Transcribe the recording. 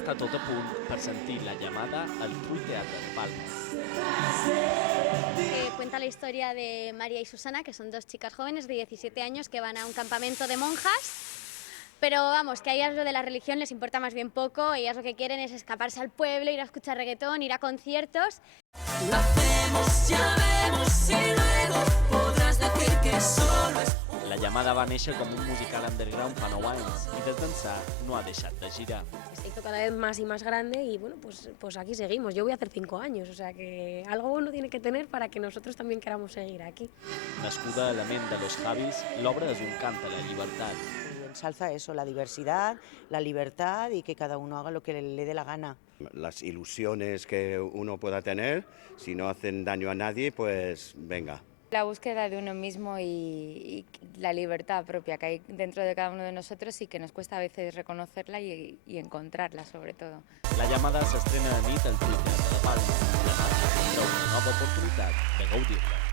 està tot a punt per sentir la llamada al Trull Teatre de Palma. Cuenta la historia de María y Susana, que son dos chicas jóvenes de 17 años que van a un campamento de monjas, pero vamos, que a ellas lo de la religión les importa más bien poco. Ellas lo que quieren es escaparse al pueblo, ir a escuchar reggaetón, ir a conciertos. Lo hacemos, ya vemos, y luego podrás decir que solo es... La llamada va néixer com un musical underground fa 9 anys i des d'ençà no ha deixat de girar. Se hizo cada vez más y más grande y bueno, pues aquí seguimos. Yo voy a hacer 5 años, o sea que algo bueno tiene que tener para que nosotros también queramos seguir aquí. Nascuda a la ment de Los Javis, l'obra és un cant a la llibertat. Ensalza eso, la diversidad, la libertad y que cada uno haga lo que le dé la gana. Las ilusiones que uno pueda tener, si no hacen daño a nadie, pues venga. La búsqueda de uno mismo y la libertad propia que hay dentro de cada uno de nosotros y que nos cuesta a veces reconocerla y encontrarla, sobre todo. La llamada s'estrena a nit al Trull Teatre de Palma. Demà tindrà una nova oportunitat de gaudir-la.